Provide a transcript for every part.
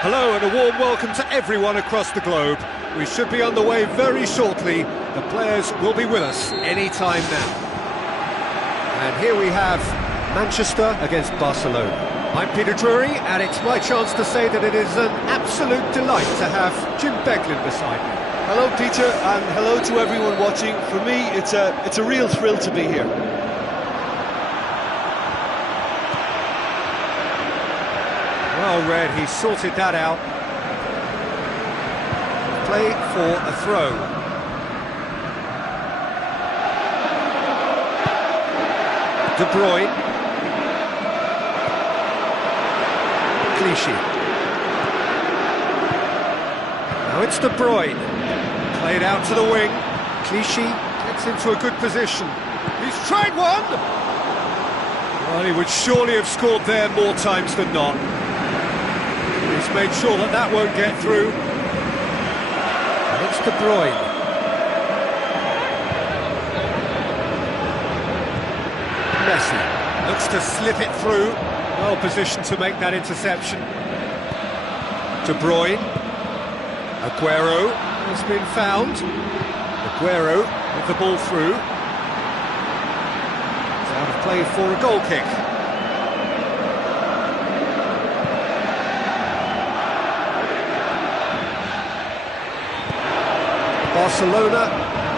Hello and a warm welcome to everyone across the globe. We should be on the way very shortly. The players will be with us any time now. And here we have Manchester against Barcelona. I'm Peter Drury, and it's my chance to say that it is an absolute delight to have Jim Beglin beside me. Hello Peter, and hello to everyone watching. For me, it's a real thrill to be here. Well read, he sorted that out. Play for a throw. De Bruyne. Clichy. Now it's De Bruyne. Played out to the wing. Clichy gets into a good position. He's tried one! Well, he would surely have scored there more times than not. He's made sure that that won't get through. And it's De Bruyne. Messi looks to slip it through. Well positioned to make that interception. De Bruyne. Aguero has been found. Aguero with the ball through. It's out of play for a goal kick. Barcelona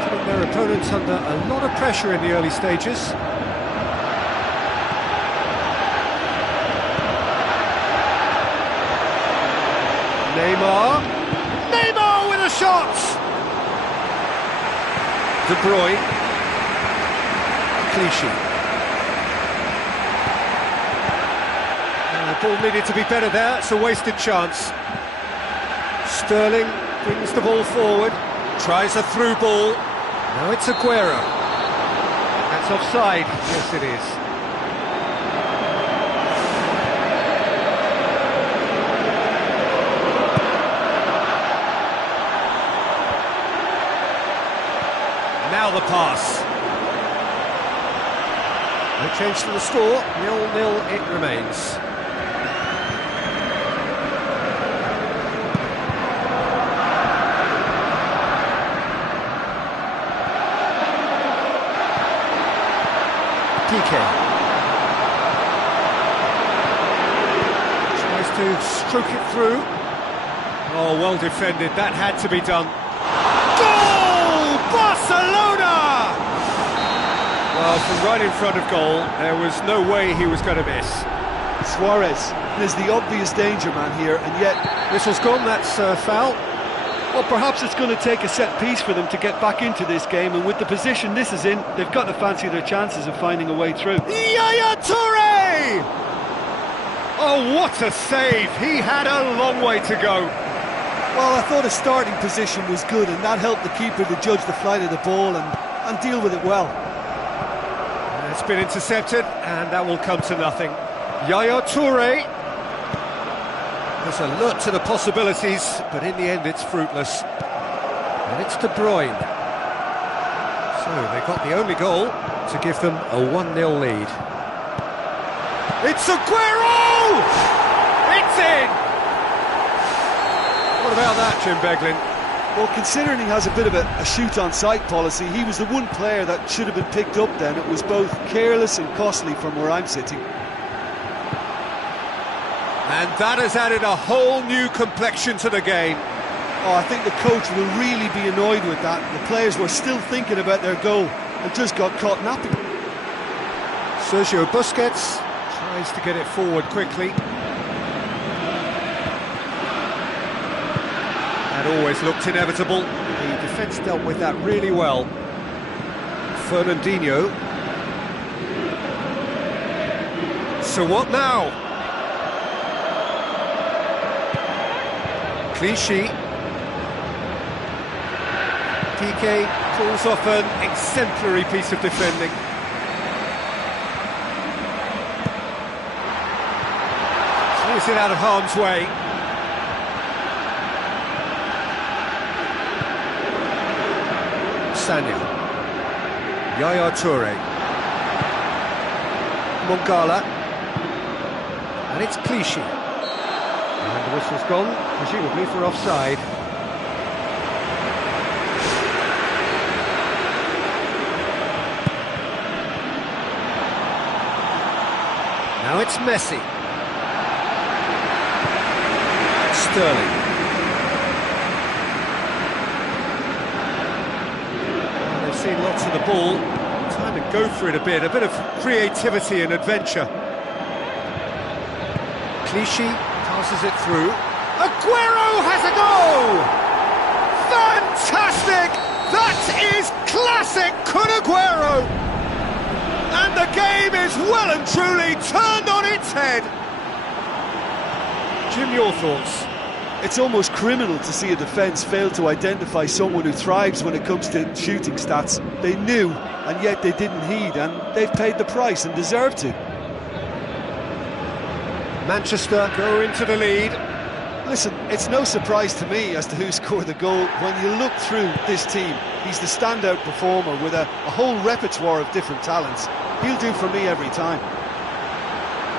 putting their opponents under a lot of pressure in the early stages. Neymar with a shot! De Bruyne. Clichy. The ball needed to be better there, it's a wasted chance. Sterling brings the ball forward. Tries a through ball. Now it's Aguero. That's offside. Yes, it is. Now the pass. No change to the score. 0-0 it remains. Tries to stroke it through. Oh, well defended. That had to be done. Goal! Barcelona! Well, from right in front of goal, there was no way he was going to miss. Suarez is the obvious danger man here, and yet... Whistle's gone, that's foul. Well, perhaps it's going to take a set piece for them to get back into this game, and with the position this is in, they've got to fancy their chances of finding a way through. Yaya Toure! Oh, what a save! He had a long way to go. Well, I thought his starting position was good, and that helped the keeper to judge the flight of the ball and deal with it well. It's been intercepted, and that will come to nothing. Yaya Toure has alert to the possibilities, but in the end it's fruitless. And it's De Bruyne. So they got the only goal to give them a 1-0 lead. It's Aguero! It's in! What about that, Jim Beglin? Well, considering he has a bit of a shoot-on-sight policy, he was the one player that should have been picked up then. It was both careless and costly from where I'm sitting. And that has added a whole new complexion to the game. Oh, I think the coach will really be annoyed with that. The players were still thinking about their goal and just got caught napping. Sergio Busquets tries to get it forward quickly. That always looked inevitable. The defence dealt with that really well. Fernandinho. So what now? Clichy. Piqué pulls off an exemplary piece of defending. Throws it out of harm's way. Sanya. Yaya Toure. Mongala. And it's Clichy. And the whistle's gone, presumably for offside. Now it's Messi. Sterling. Well, they've seen lots of the ball. Time to go for it a bit of creativity and adventure. Clichy passes it through. Aguero has a goal! Fantastic! That is classic Kun Aguero! And the game is well and truly turned on its head. Jim, your thoughts? It's almost criminal to see a defence fail to identify someone who thrives when it comes to shooting stats. They knew, and yet they didn't heed, and they've paid the price and deserve to. Manchester go into the lead. Listen, it's no surprise to me as to who scored the goal. When you look through this team, he's the standout performer with a whole repertoire of different talents. He'll do for me every time.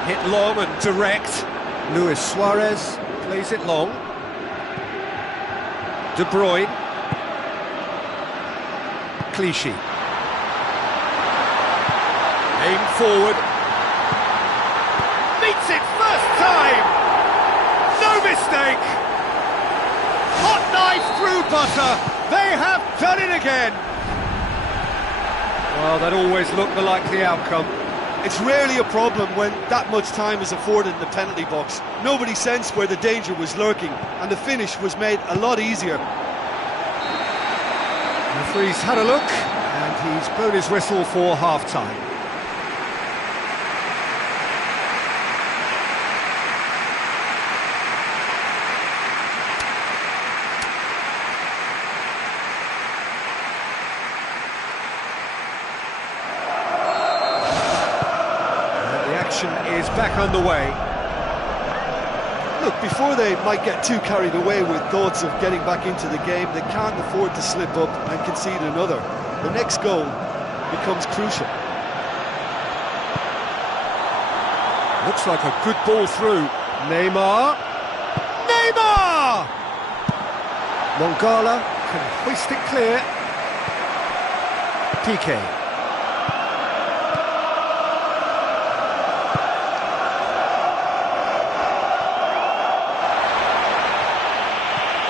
Hit long and direct. Luis Suarez plays it long. De Bruyne. Clichy. Aim forward. Meets it first time! No mistake! Hot knife through butter! They have done it again! Well, that always looked the likely outcome. It's rarely a problem when that much time is afforded in the penalty box. Nobody sensed where the danger was lurking, and the finish was made a lot easier. The referee's had a look, and he's blown his whistle for half-time. Is back underway. Look, before they might get too carried away with thoughts of getting back into the game, they can't afford to slip up and concede another. The next goal becomes crucial. Looks like a good ball through. Neymar! Neymar! Mongala can hoist it clear. Piqué.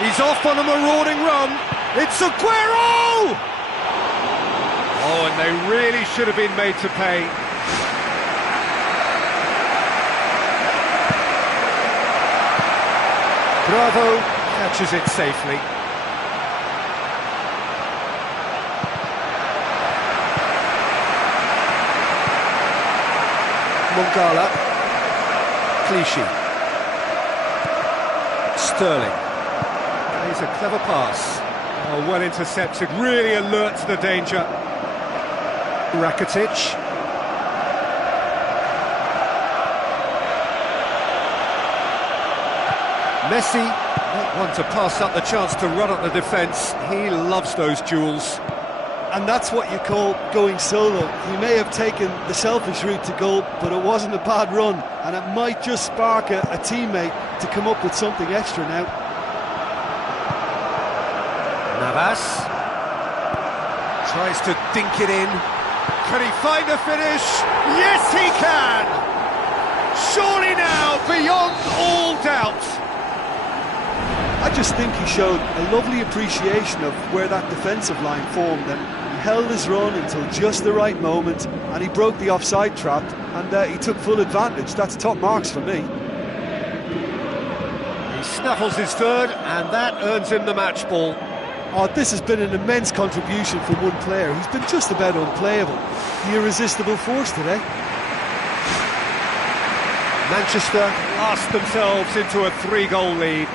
He's off on a marauding run. It's Aguero! Oh, and they really should have been made to pay. Bravo catches it safely. Mongala. Clichy. Sterling. Plays a clever pass. Oh, well intercepted, really alert to the danger. Rakitic. Messi might want to pass up the chance to run up the defence. He loves those duels. And that's what you call going solo. He may have taken the selfish route to goal, but it wasn't a bad run, and it might just spark a teammate to come up with something extra now. Navas tries to dink it in. Can he find a finish? Yes, he can! Surely now, beyond all doubt. I just think he showed a lovely appreciation of where that defensive line formed, and he held his run until just the right moment, and he broke the offside trap, and he took full advantage. That's top marks for me. He snaffles his third, and that earns him the match ball. Oh, this has been an immense contribution from one player. He's been just about unplayable. The irresistible force today. Manchester blast themselves into a 3-goal lead.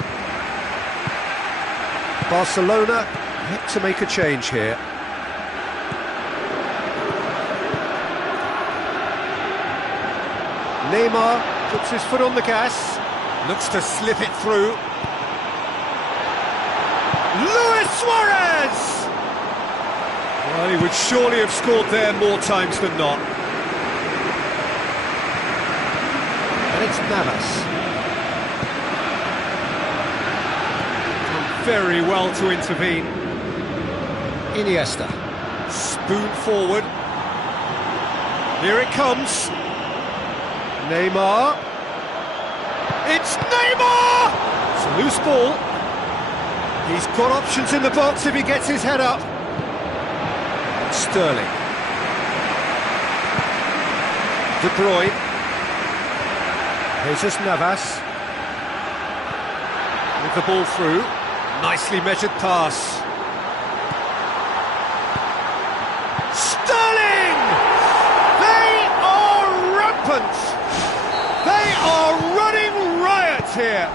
Barcelona look to make a change here. Neymar puts his foot on the gas, looks to slip it through. Luis Suarez! Well, he would surely have scored there more times than not. And it's Navas. very well to intervene. Iniesta, spoon forward. Here it comes. Neymar. It's Neymar! It's a loose ball. He's got options in the box if he gets his head up. Sterling. De Bruyne. Jesus Navas. With the ball through. Nicely measured pass. Sterling! They are rampant! They are running riot here!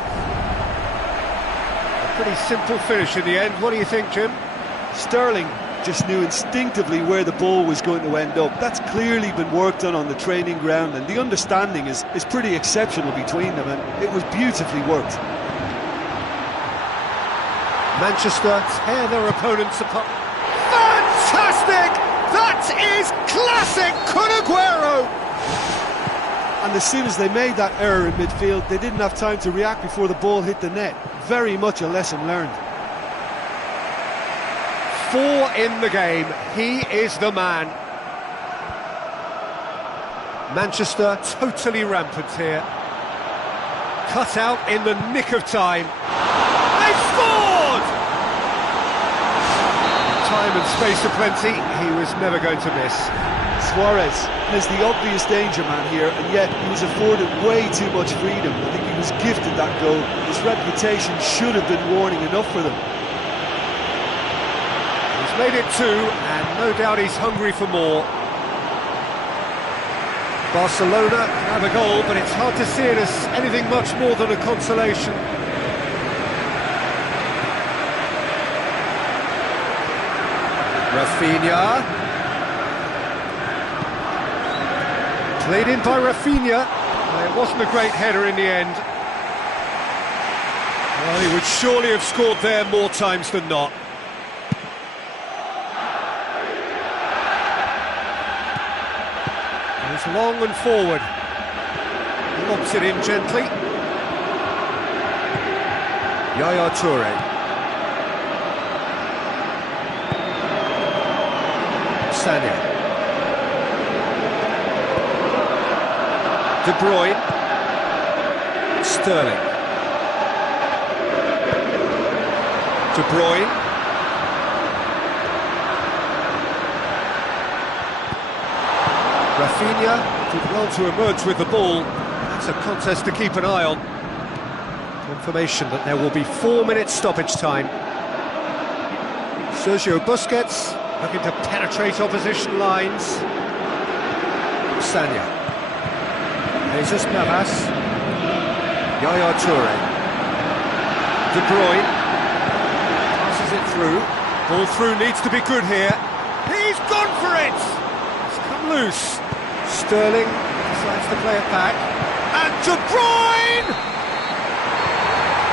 A pretty simple finish in the end. What do you think, Jim? Sterling just knew instinctively where the ball was going to end up. That's clearly been worked on the training ground, and the understanding is pretty exceptional between them, and it was beautifully worked. Manchester tear their opponents apart. Fantastic! That is classic Kun Aguero! And as soon as they made that error in midfield, they didn't have time to react before the ball hit the net. Very much a lesson learned. 4 in the game. He is the man. Manchester totally rampant here. Cut out in the nick of time. They scored! Time and space aplenty. He was never going to miss. Suarez is the obvious danger man here, and yet he was afforded way too much freedom. I think he was gifted that goal. His reputation should have been warning enough for them. He's made it 2, and no doubt he's hungry for more. Barcelona have a goal, but it's hard to see it as anything much more than a consolation. Rafinha. Played in by Rafinha. It wasn't a great header in the end. Well, he would surely have scored there more times than not. He's long and forward. Lobs it in gently. Yaya Toure. Sanya. De Bruyne. Sterling. De Bruyne. Rafinha did well to emerge with the ball. That's a contest to keep an eye on. Confirmation that there will be 4 minutes stoppage time. Sergio Busquets looking to penetrate opposition lines. Sanya. Jesus Navas. Yaya Toure. De Bruyne. Passes it through. Ball through needs to be good here. He's gone for it! It's come loose. Sterling decides to play it back. And De Bruyne!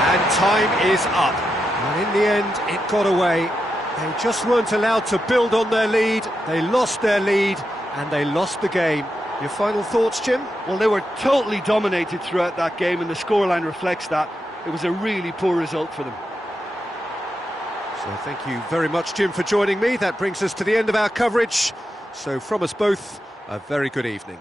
And time is up. And in the end, it got away. They just weren't allowed to build on their lead. They lost their lead, and they lost the game. Your final thoughts, Jim? Well, they were totally dominated throughout that game, and the scoreline reflects that. It was a really poor result for them. So thank you very much, Jim, for joining me. That brings us to the end of our coverage. So from us both, a very good evening.